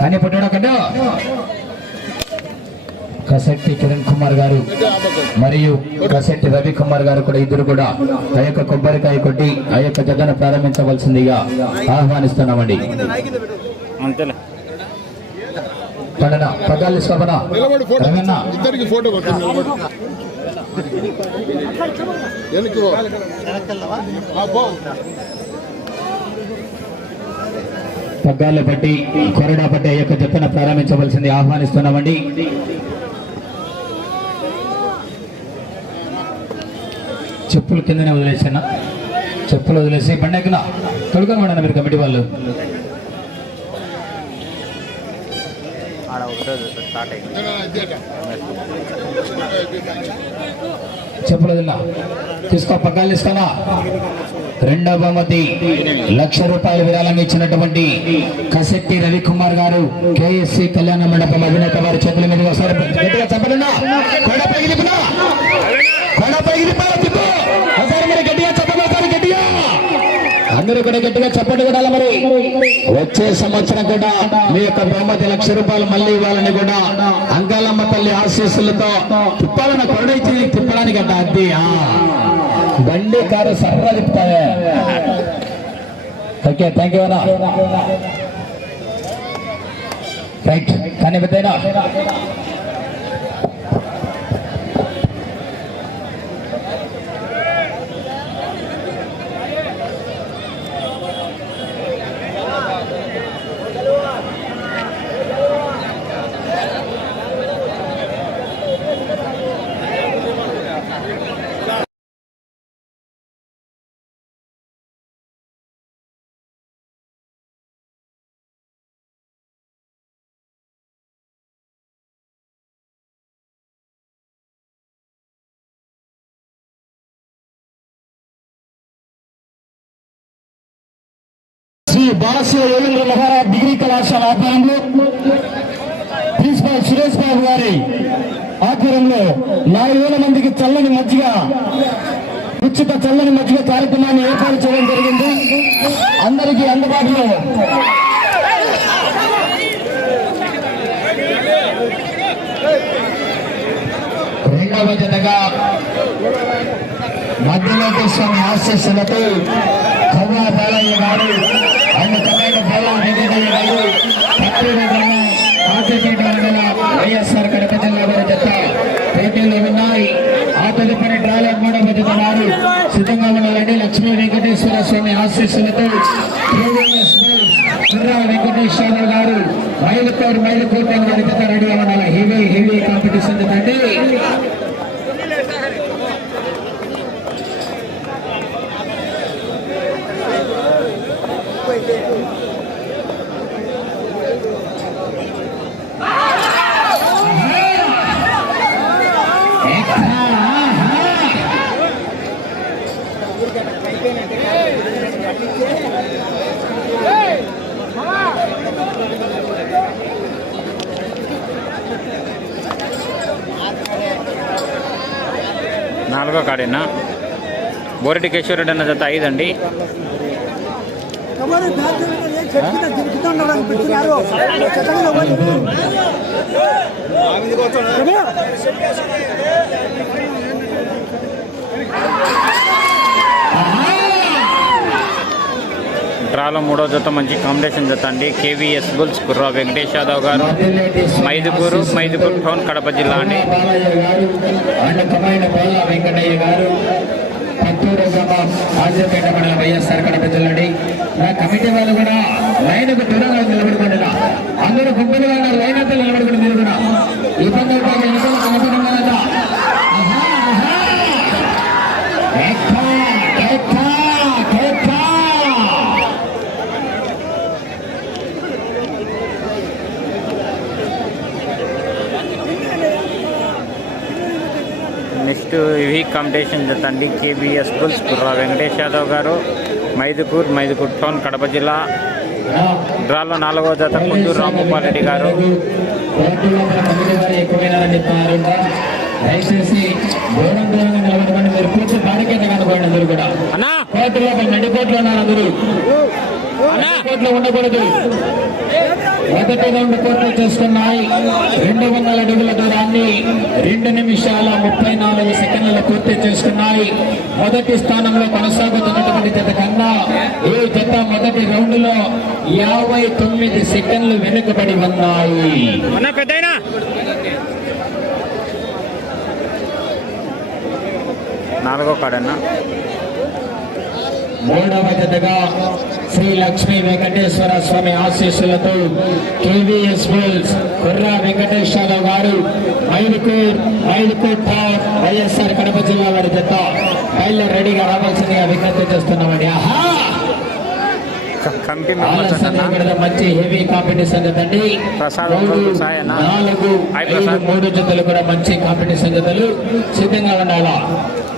అని పుట్టాడు కసెట్టి కిరణ్ కుమార్ గారు మరియు కసెట్టి రవి కుమార్ గారు కూడా ఇద్దరు కూడా ఆ యొక్క కొబ్బరికాయ కొట్టి ఆ యొక్క జగను ప్రారంభించవలసిందిగా ఆహ్వానిస్తున్నామండి. పండన పదాలి శోభన ఫోటో ఇద్దరికి వెనక్కి పో. ఆ, బట్టి కొరడా బట్టి ఆ యొక్క జతను ప్రారంభించవలసింది ఆహ్వానిస్తున్నామండి. చెప్పులు కిందనే వదిలేసిన చెప్పులు వదిలేసి బండెక్కన తొడుకొని ఉండండి మీరు కమిటీ వాళ్ళు. చెప్పులు వదిలినా. తీసుకో పగ్గాలు ఇస్తానా రెండవ బహుమతి లక్ష రూపాయల విరాళం ఇచ్చినటువంటి కసెట్టి రవికుమార్ గారు కేఎస్సి కళ్యాణ మండపం అధినేత వారి చేతుల మీదుగా ఒకసారి గట్టిగా చెప్పలున్నా కొండ పైకి కొండ పైకి తిప్పు ఒకసారి మరి గట్టిగా చెప్పండి ఒకసారి గట్టిగా. అందరూ కూడా గట్టిగా చెప్పండి కూడా మరి. వచ్చే సంవత్సరం కూడా మీ యొక్క బహుమతి లక్ష రూపాయలు మళ్ళీ ఇవ్వాలని కూడా అంకాలమ్మ తల్లి ఆశీస్సులతో తిప్పాలన్న కొరడ ఇచ్చి తిప్పడానికి అంటే అద్ది. బండి కారు సర్రా తిప్పుతావే ఓకే థ్యాంక్ యూ అన్నా రైట్ కానీ పెద్దయినా శ్రీ బాలశ్రీ యోగేంద్ర మహారాజ్ డిగ్రీ కళాశాల ఆధ్వర్యంలో ప్రిన్సిపాల్ సురేష్ బాబు గారి ఆధ్వర్యంలో నాలుగు వేల మందికి చల్లని మజ్జిగ ఉచిత చల్లని మజ్జిగ కార్యక్రమాన్ని ఏర్పాటు చేయడం జరిగింది. అందరికీ అందుబాటులో రెండవ జతగా మధ్యలోకి స్వామి ఆశీస్సులతో కవ్వా బాలయ్య గారు ఆయన కమైన బాలయ్య వెంకటయ్య గారు పత్రిక గ్రామం కాకిపేట మండల వైఎస్ఆర్ కడప జిల్లా వారి జత పోటీలు ఉన్నాయి. ఆ తదుపరి డ్రాలో మూడవ జత సిద్ధంగా ఉండాలండి లక్ష్మీ వెంకటేశ్వర స్వామి ఆశీస్సులతో కుర్రా వెంకటేశ్వర గారు మైలుకోరు మైలుకోట వారి జత రెడీగా ఉండాలి. హెవీ హెవీ కాంపిటీషన్ జత అండి నాలుగో కాడేనా? బోరెడ్డి అన్న జత ఐదండి. చెట్టు డ్రాలో మూడో జత మంచి కాంబినేషన్ జత అండి. KVS bulls Kurra Venkatesh Yadav garu Mydukur Mydukur town Kadapa జిల్లా అండి. బాలయ్య మండలం వైఎస్ఆర్ కడప జిల్లాడి నా కమిటీ వాళ్ళు కూడా లైన్ దూరంగా నిలబడుకోండి. అందరూ గుంపులుగా లైన్ అంతా నిలబడుకుంటుంది కాంపిటీషన్ అండి KBS bulls Kurra Venkatesh Yadav garu Mydukur Mydukur town Kadapa జిల్లా. డ్రాలో నాలుగో జత కుందూరు రామగోపాల్ రెడ్డి గారు. అన్నా! కోర్టు లోపల నడి కోట్లు ఉన్నారు అందరూ. కోర్టులో ఉండకూడదు మొదటి రౌండ్ పూర్తి చేసుకున్నాయి రెండు వందల అడుగుల దూరాన్ని రెండు నిమిషాల ముప్పై నాలుగు సెకండ్లు పూర్తి చేసుకున్నాయి మొదటి స్థానంలో కొనసాగుతున్నటువంటి జత కన్నా ఈ జత మొదటి రౌండ్లో యాభై తొమ్మిది సెకండ్లు వెనుకబడి ఉన్నాయి. నాలుగో కాడన్నా. మూడవ జతగా శ్రీ లక్ష్మీ వెంకటేశ్వర స్వామి ఆశీస్సులతో KVS bulls Kurra Venkateswararao garu Mylukur Mylukur town YSR Kadapa జిల్లా వారి జత బయలు రెడీగా రావాల్సిందిగా విజ్ఞప్తి చేస్తున్నామండి. ఆహా! మంచి హెవీ కాంపిటీషన్ అన్న. నాలుగు. మూడు జతలు కూడా మంచి కాంపిటీషన్ జతలు సిద్ధంగా ఉండాలా?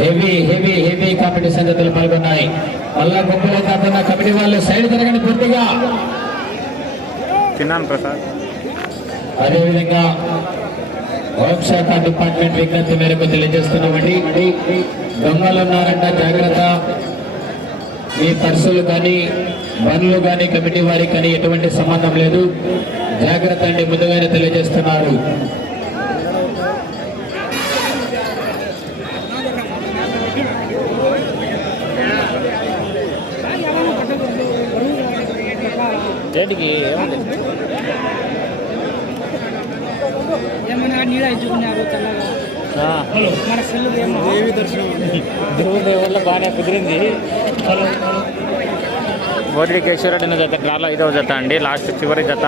హెవీ హెవీ హెవీ కాంపిటీషన్ జతలు పాల్గొన్నాయి. మళ్ళా గుంపులో కాకుండా కమిటీ వాళ్ళు సైడ్ జరగని పూర్తిగా. ప్రసాద్. అదేవిధంగా హోంశాఖ డిపార్ట్మెంట్ విజ్ఞప్తి మేరకు తెలియజేస్తున్నామండి దొంగలు ఉన్నారంట జాగ్రత్త. మీ పర్సులు కానీ బండ్లు కానీ కమిటీ వారికి కానీ ఎటువంటి సంబంధం లేదు. జాగ్రత్త అండి ముందుగానే తెలియజేస్తున్నారు. ఏమో. దేవుడి వల్ల బాగానే కుదిరింది. బోర్డి కేశవరెడ్డి జత డ్రాలో ఐదవ జత అండి లాస్ట్ చివరి జత.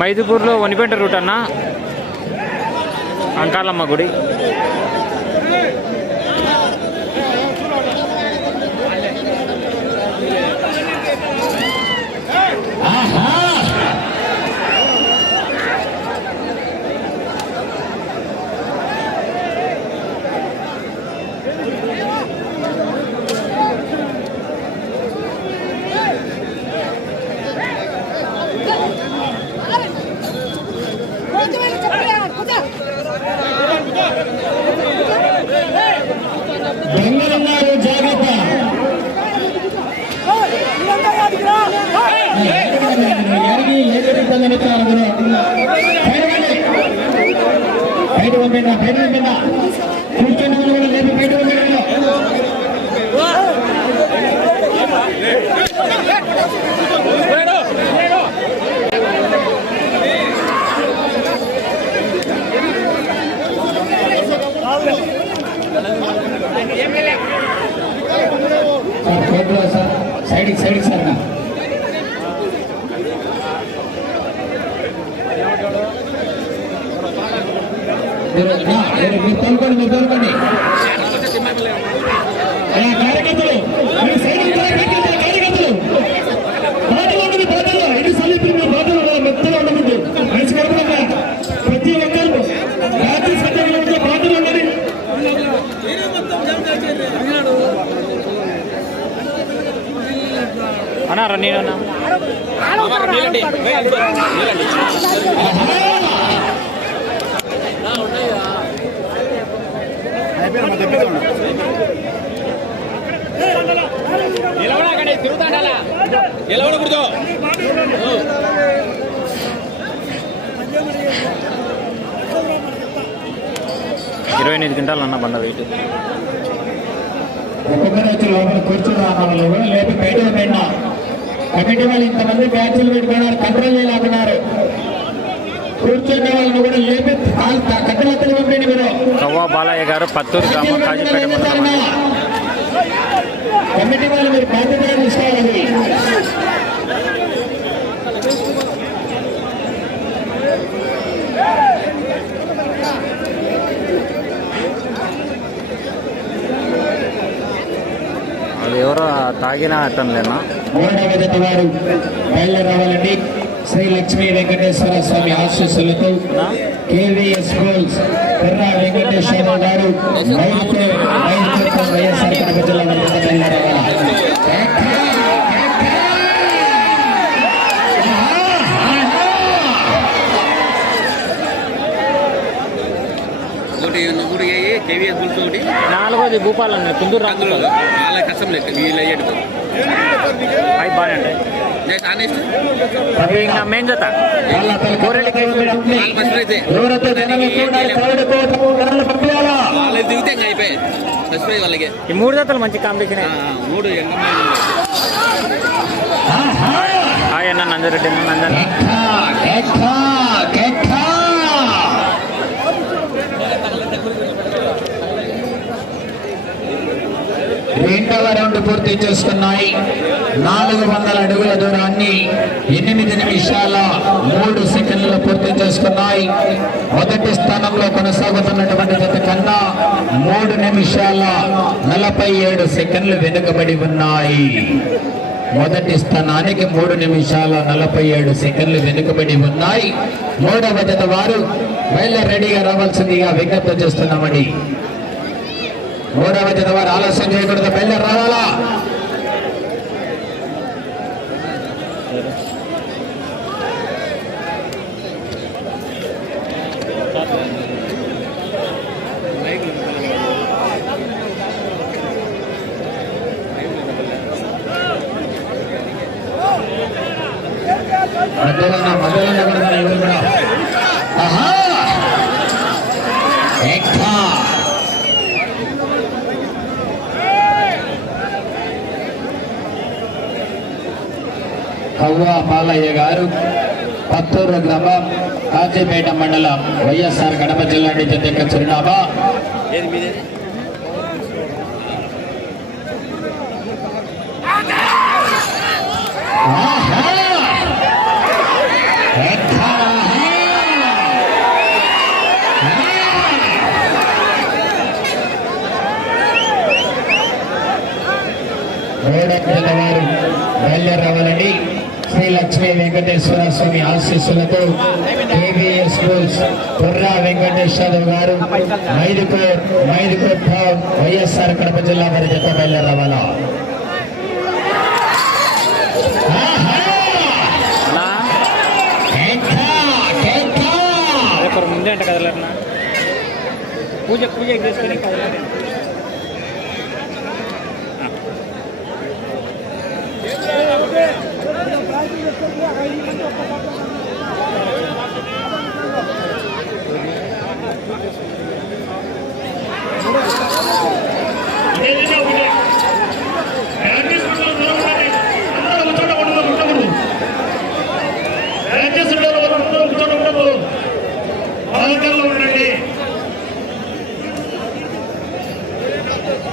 మైదుపూర్లో వనిపేట రూట్ అన్న? అంకాలమ్మ గుడి. దొంగలున్నారు జాగ్రత్త. ఎరిగి ఎదురు పొందనిస్తారు అందులో బయట బయట కూర్చొని ఉన్న వాళ్ళు లేపి బయట పంపిన సార్ ఫోటో సార్ సైడ్కి సైడ్కి సార్ మీరు. మీరు మీరు తోలుకోండి మీరు తోలుకోండి. అన్నారా నేనన్నా ఇరవై ఎనిమిది గంటలు అన్న బండ వెయిట్. ఒక్కొక్కరు వచ్చి లోపల కూర్చుని వాళ్ళు కూడా లేపి బయట పెట్టిన కమిటీ వాళ్ళు ఇంతమంది బ్యాచ్లు పెట్టుకున్నారు కంట్రోల్ చేయలేకున్నారు కూర్చున్న వాళ్ళని కూడా లేపి కట్టెలెత్తలు పంపిండి మీరు. కవ్వా బాలయ్య గారు పత్తూరు గ్రామం కాజీపేట. కమిటీ వాళ్ళు మీరు బాధ్యతగా తీసుకోవాలి. అది ఎవరో తాగిన అతనులేనా? మూడవ జత వారు బయలుదేరావాలండి. శ్రీ లక్ష్మీ వెంకటేశ్వర స్వామి ఆశీస్సులతో కేవీఎస్ స్కూల్స్ కుర్రా వెంకటేశ్వర గారు వైఎస్ఆర్ కడప జిల్లా బయలుదేరావాలి. నాలుగోది భూపాలన్న కుందూరు రాములు వాళ్ళ కష్టం లెక్క వీళ్ళు అయ్యేది అవి బాగానే ఉంటాయి ఇంకా మెయిన్ జత. దిగితే అయిపోయాయి. వాళ్ళకి. ఈ మూడు జతలు మంచి ఆ, మూడు! హాయ్ అన్న నందిరెడ్డి అన్న నందన్ రెండవ రౌండ్ పూర్తి చేసుకున్నాయి. నాలుగు వందల అడుగుల దూరాన్ని ఎనిమిది నిమిషాల మూడు సెకండ్లు పూర్తి చేసుకున్నాయి. మొదటి స్థానంలో కొనసాగుతున్నటువంటి జత కన్నా మూడు నిమిషాల నలభై ఏడు సెకండ్లు వెనుకబడి ఉన్నాయి. మొదటి స్థానానికి మూడు నిమిషాల నలభై ఏడు సెకండ్లు వెనుకబడి ఉన్నాయి. మూడవ జత వారు బయలుదేరి రెడీగా రావాల్సిందిగా విజ్ఞప్తి చేస్తున్నామండి. మూడవ జత వారు ఆలస్యం చేయకూడదు. బయలుదేరి రావాలా మధ్యలో ఉన్న- మధ్యలో ఉన్న కొడతారు ఎవరు కూడా ఆహా! ఎక్కా! కవ్వ మాలయ్య గారు పత్తూరు గ్రామం కాజీపేట మండలం వైఎస్ఆర్ కడప జిల్లా నుంచి దగ్గర చిరునామా. ఏది మీదేది ఆహా! బయలుదేరి రావాలండి లక్ష్మీ వెంకటేశ్వర స్వామి ఆశీస్సులతో KVS schools Kurra Venkateswara garu Mydukur Mydukur town YSR Kadapa జిల్లా వారి జత బయలుదేరి రావాలా ఆహా! అన్నా కేకా! కేకా! రేపు ముందే అంట కదలన్నా పూజ పూజ చేసుకుని కదలండి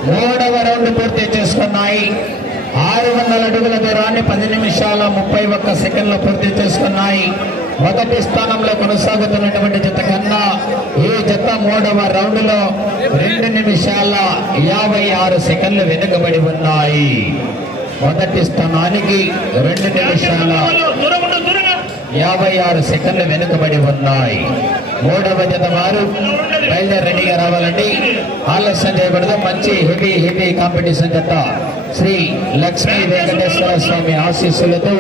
మూడవ రౌండ్ పూర్తి చేసుకున్నాయి. ఆరు వందల అడుగుల దూరాన్ని పది నిమిషాల ముప్పై ఒక్క సెకండ్లు పూర్తి చేసుకున్నాయి. మొదటి స్థానంలో కొనసాగుతున్నటువంటి జత కన్నా ఈ జత మూడవ రౌండ్లో రెండు నిమిషాల యాభై ఆరు సెకండ్లు వెనుకబడి ఉన్నాయి. మొదటి స్థానానికి రెండు నిమిషాల యాభై ఆరు సెకండ్లు వెనుకబడి ఉన్నాయి. మూడవ జత వారు బయలుదేరి రెడీగా రావాలండి. ఆలస్యం చేయబడదు. మంచి హెవీ హెవీ కాంపిటీషన్ జత శ్రీ లక్ష్మీ వెంకటేశ్వర స్వామి ఆశీస్సులతో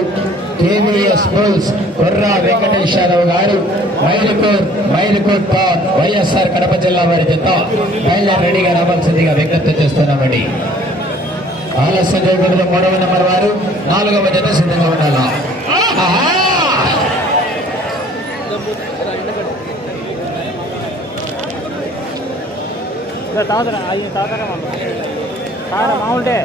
KVS bulls Kurra Venkateswararao garu Mylukur Mylukur town YSR Kadapa జిల్లా వారి జత బయలుదేరి రెడీగా రావాల్సిందిగా విజ్ఞప్తి చేస్తున్నామండి. ఆలస్యం చేయకూడదు మూడవ నెంబర్ వారు నాలుగవ జత సిద్ధంగా ఉండాలా? ఆహా! తాగుతారా అవి తాగుతారా వాళ్ళు తాగరా మామూలుడే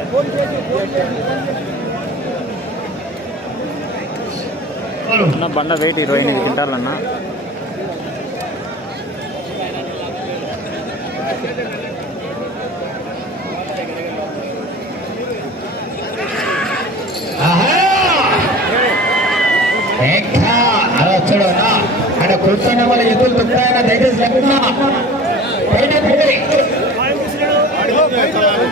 అన్న బండ వెయిట్ ఇరవై ఎనిమిది క్వింటాలన్న! అలా అక్కడ కూర్చున్న వాళ్ళ ఎదురు దుఃఖాయన దయచేసి లేకుండా బయట పెట్టండి. బయట పెట్టండి.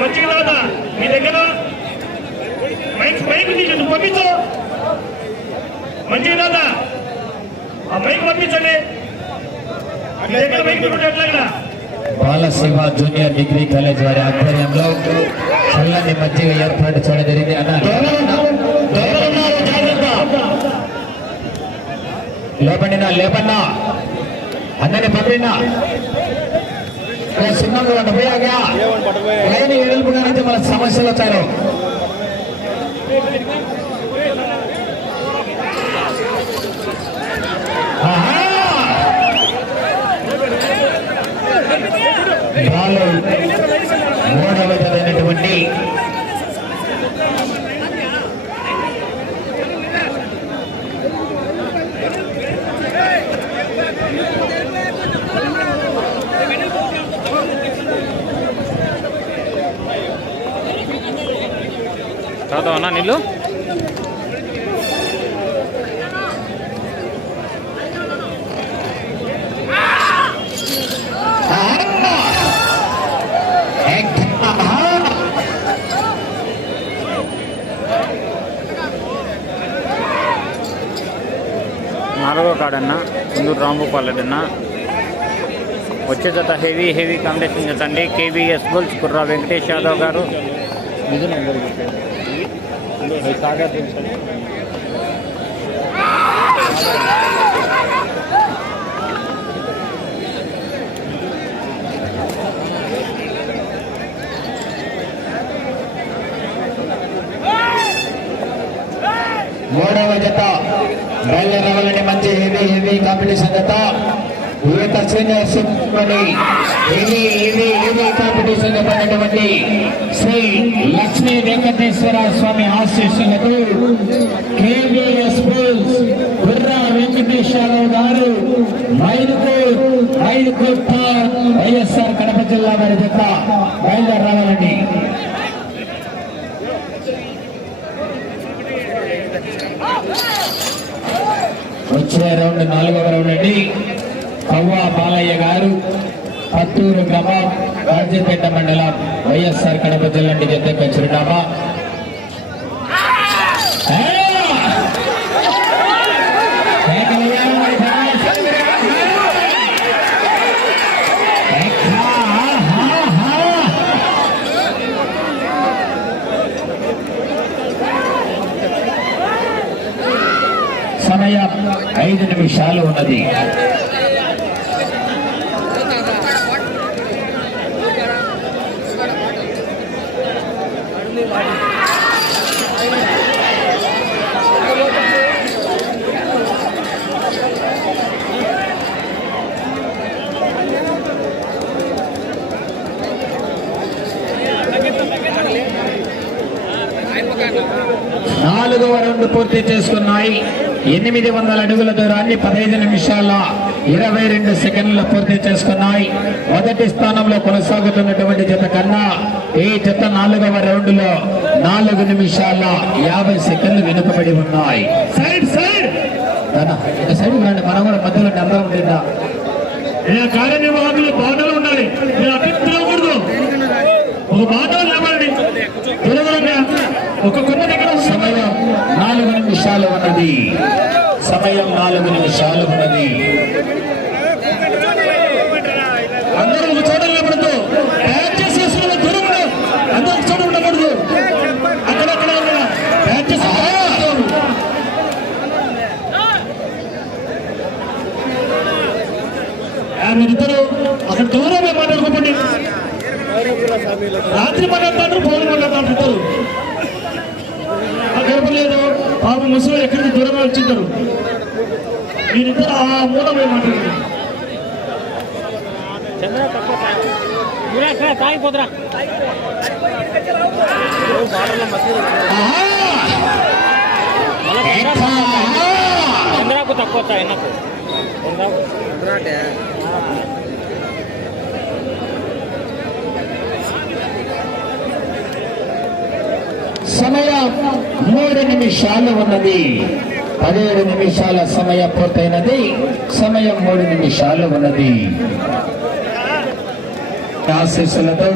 మంచిగా రాదా మీ దగ్గర మైక్ మైక్ తీసి పంపించు. మంచిగా రాదా ఆ మైక్ పంపించండి. మీ దగ్గర mike Balasiva junior degree college వారి ఆధ్వర్యంలో చల్లని మజ్జిగ ఏర్పాటు చేయడం జరిగింది. అన్న లేపండినా లేపన్నా అందరిని పంపినా సినిమాలు పోయాగా లైన్ ఎడుపుగా నుంచి మన సమస్యలు వచ్చారు. ఆహా! బాలు చదువునా నీళ్ళు. నాలుగో కాడన్నా ముందు రాంభూపాల్ రెడ్డి వచ్చే జత హెవీ హెవీ కాంపిటీషన్ జత అండి. KVS goals Kurra Venkatesh Yadav garu. ఇది నెంబర్ మూడవ జత బయలుదేరవాలని మంచి హెవీ హెవీ కాంపిటీషన్ జత. ఈత సీనియర్ సింహని ఇది ఇది ఇది కాంపిటీషన్ జత శ్రీ లక్ష్మీ వెంకటేశ్వర స్వామి ఆశీస్సులకు కేవీఎస్ బుల్స్ బుర్రా వెంకటేశ్వరరావు గారు మైదుకూర్ మైదుకూర్ వైఎస్ఆర్ కడప జిల్లా వారి జత బయలుదేరాలండి వచ్చే రౌండ్ నాలుగవ రౌండ్ అండి. కవ్వ బాలయ్య గారు పత్తూరు గ్రామం రాజ్యపేట మండలం వైఎస్ఆర్ కడప జిల్లా నుండి జతకు చిరునామా సమయం ఐదు నిమిషాలు ఉన్నది నాలుగవ రౌండ్ పూర్తి చేసుకున్నాయి. ఎనిమిది వందల అడుగుల దూరాన్ని పదహైదు నిమిషాల ఇరవై రెండు సెకండ్లు పూర్తి చేసుకున్నాయి. మొదటి స్థానంలో కొనసాగుతున్నటువంటి జత కన్నా ఈ జత నాలుగవ రౌండ్లో నాలుగు నిమిషాల యాభై సెకండ్లు వెనుకబడి ఉన్నాయి. Side side! సైడ్ మనం కూడా మధ్యలో అందరం ఉంటుందా కార్యనిర్వాహకులు బాటలు ఉండాలి. ఒక ఒక కొన్న దగ్గర సమయం నాలుగు నిమిషాలు ఉన్నది. సమయం నాలుగు నిమిషాలు ఉన్నది. అందరూ ఒక చోట నిలబడద్దు ప్యాచ్ చేసేసుకున్న దూరంలో అందరూ ఒక చోట ఉండకూడదు. అక్కడక్కడ ప్యాచ్ చేసి మీరిద్దరు అక్కడ దూరమే మాట్లాడుకోండి రాత్రి మాట్లాడతారు పౌరులు మాట్లాడతారు ఇద్దరు నాకు కనపడలేదు పాప ముసలి ఎక్కడికి దూరంగా వచ్చింటారు? మీరిద్దరు ఆ మూలమే తాగిపోతురా చంద్రకు తక్కువ ఎన్నకు సమయం. మూడు నిమిషాలు ఉన్నది. పదిహేడు నిమిషాల సమయం పూర్తయినది. సమయం మూడు నిమిషాలు ఉన్నది. ఆశీస్సులతో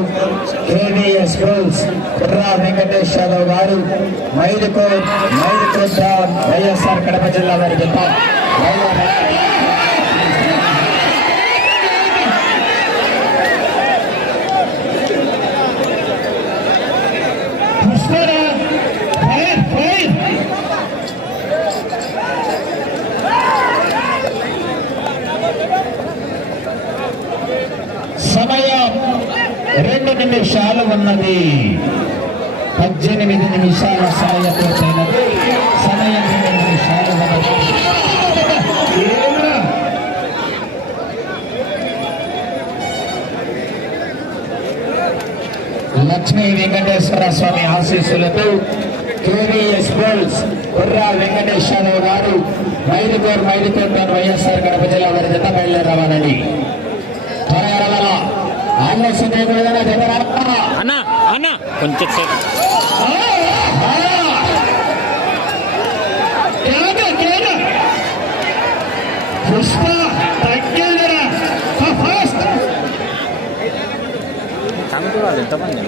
కేవీఎస్ స్కూల్స్ కుర్రా వెంకటేష్ యాదవ్ గారు మైదుకూర్ మైదుకూర్ వైఎస్ఆర్ కడప జిల్లా వారి జత పుష్పరా ఫైర్ ఫైర్ నిమిషాలు ఉన్నది పద్దెనిమిది నిమిషాల సమయం పూర్తయినది సమయం రెండు నిమిషాలు ఉన్నది ఏమరా? లక్ష్మీ వెంకటేశ్వర స్వామి ఆశీస్సులతో కేవీఎస్ బోల్స్ కుర్రా వెంకటేశ్వరరావు గారు మైదుకూరు మైదుకూరు వైఎస్ఆర్ కడప జిల్లా వారి జత బయలుదేరవాలని అన్న అన్న! కొంచెం ఎంతమంది?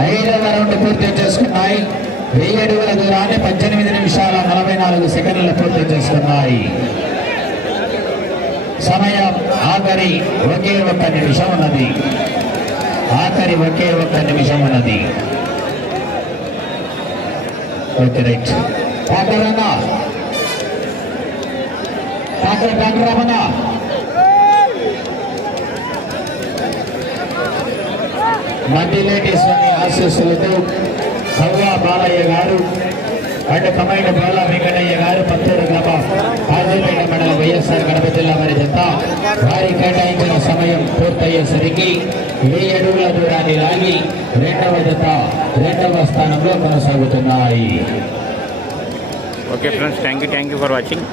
ఐదవ రౌండ్ పూర్తి చేసుకున్నాయి. వెయ్యి అడుగుల దూరాన్ని పద్దెనిమిది నిమిషాల నలభై నాలుగు సెకండ్లు పూర్తి చేసుకున్నాయి. సమయం ఆఖరి ఒకే ఒక్క నిమిషం ఉన్నది. ఆఖరి ఒకే ఒక్క నిమిషం ఉన్నది. Okay right. డాక్టర్ అన్న. డాక్టర్ డాక్టర్ రమణ మందిలేటి స్వామి ఆశీస్సులతో కవ్వా బాలయ్య గారు అటు బాల వెంకటయ్య గారు పత్తూరు గ్రామ కాజీపేట మండలం వైఎస్ఆర్ కడప జిల్లా వారి జత వారి కేటాయించిన సమయం పూర్తయ్యేసరికి వెయ్యి అడుగుల దూరాన్ని లాగి రెండవ జత రెండవ స్థానంలో కొనసాగుతున్నాయి. Okay friends thank you thank you for watching